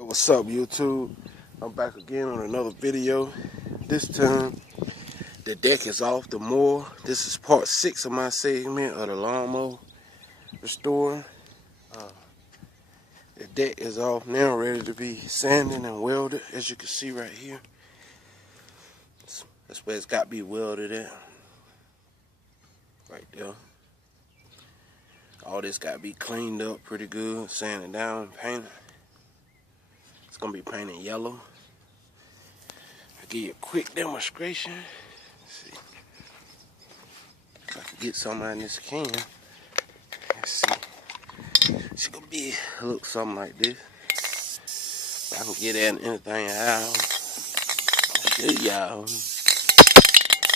What's up, YouTube? I'm back again on another video. This time the deck is off the mower. This is part 6 of my segment of the lawnmower restoring. The deck is off now, ready to be sanded and welded, as you can see right here. That's where it's got to be welded at, right there. All this got to be cleaned up pretty good, sanded down and painted. It's gonna be painted yellow. I'll give you a quick demonstration. Let's see if I can get some out in this can. Let's see. It's gonna be look something like this. If I can get anything out, I'll show y'all.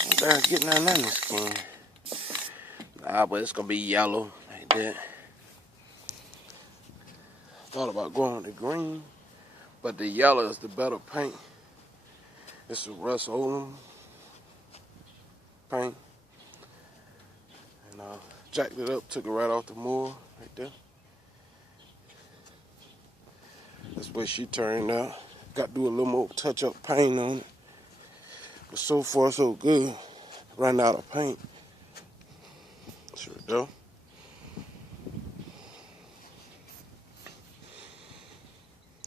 I'm better getting out in this can. But it's gonna be yellow like that. Thought about going with the green, but the yellow is the better paint. It's a Russ Oldham paint. And jacked it up, took it right off the mower, right there. That's where she turned out. Got to do a little more touch-up paint on it. But so far, so good. Ran out of paint. Sure do.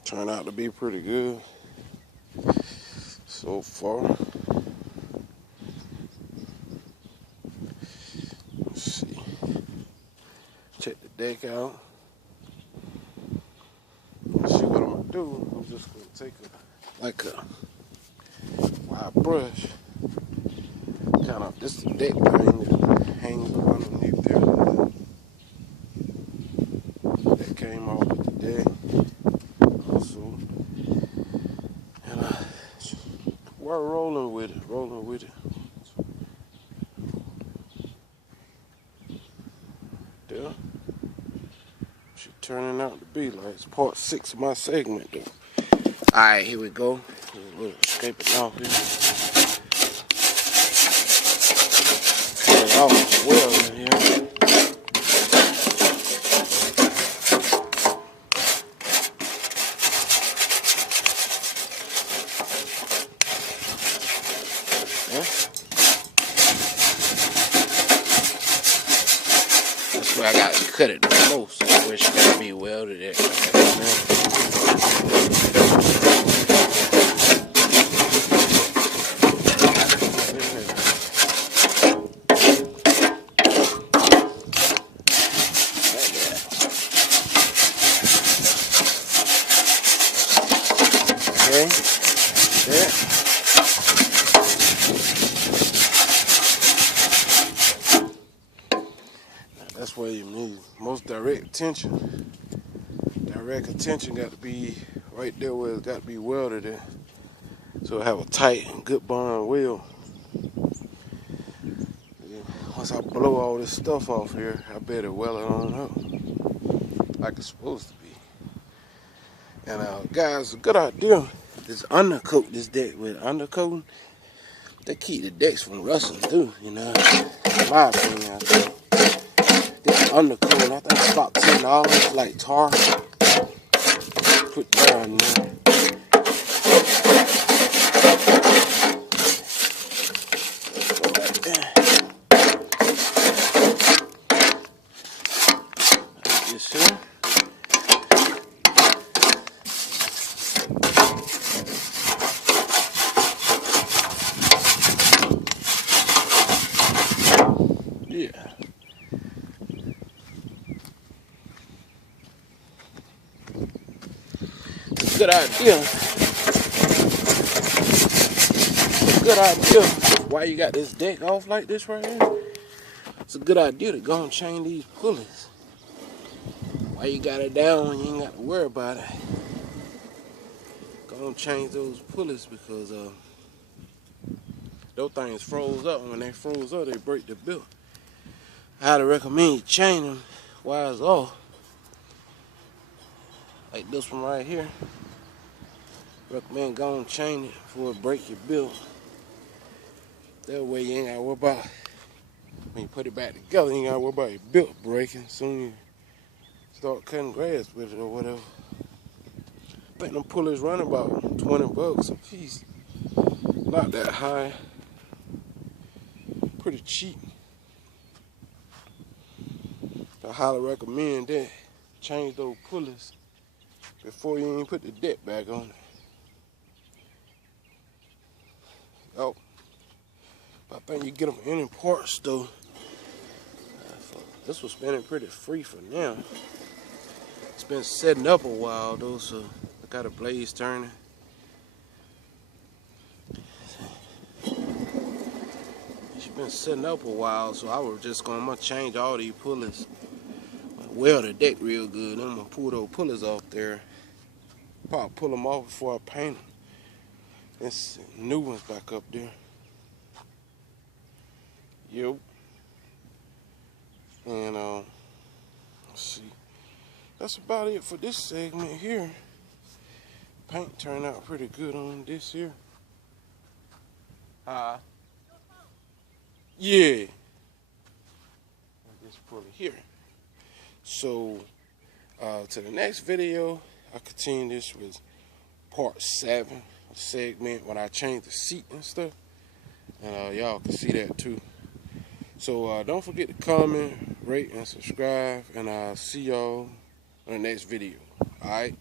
Turned out to be pretty good so far. Let's see. Check the deck out. Let's see what I'm gonna do. I'm just gonna take a wide brush. Kind of this is the deck paint that hangs up underneath there. That came off with the deck. Also, and we're rolling with it. There. She turning out to be like it's part 6 of my segment though. Alright, here we go. A little scraping off here. Cut it off well in here. That's where I got to cut it the most. That's where she got to be welded at. Okay, there. That's where you need most direct attention. Direct attention got to be right there where it's got to be welded at. So I have a tight and good bond weld. Once I blow all this stuff off here, I better weld it on up like it's supposed to be. And guys, a good idea is undercoat this deck with undercoating. They keep the decks from rusting too, you know. In my opinion, I think. This undercoat, I think it's about $10, like tar. Put down there. Like that. Like this here. Yeah. It's a good idea. It's a good idea. Why you got this deck off like this right here? It's a good idea to go and change these pulleys. Why you got it down when you ain't got to worry about it? Go and change those pulleys because those things froze up. When they froze up, they break the belt. I highly recommend you change them while it's off. Like this one right here. Recommend go and change it before it break your belt. That way you ain't gotta worry about, when you put it back together, you ain't gotta worry about your belt breaking soon you start cutting grass with it or whatever. think them pullers run about 20 bucks a piece. Not that high. Pretty cheap. I highly recommend that. Change those pullers before you even put the deck back on it. Oh, I think you get them in any parts though. This was spinning pretty free for now. It's been setting up a while though, so I got a blades turning. It's been setting up a while, so I was just gonna change all these pullers. Weld the deck real good. I'm gonna pull those pullers off there. Probably pull them off before I paint them. There's new ones back up there. Yep. And let's see. That's about it for this segment here. Paint turned out pretty good on this here. Yeah. Just pull it here. So to the next video, I continue this with part 7 segment when I change the seat and stuff. And y'all can see that too. So don't forget to comment, rate, and subscribe. And I'll see y'all on the next video. Alright?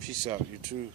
Peace out, YouTube.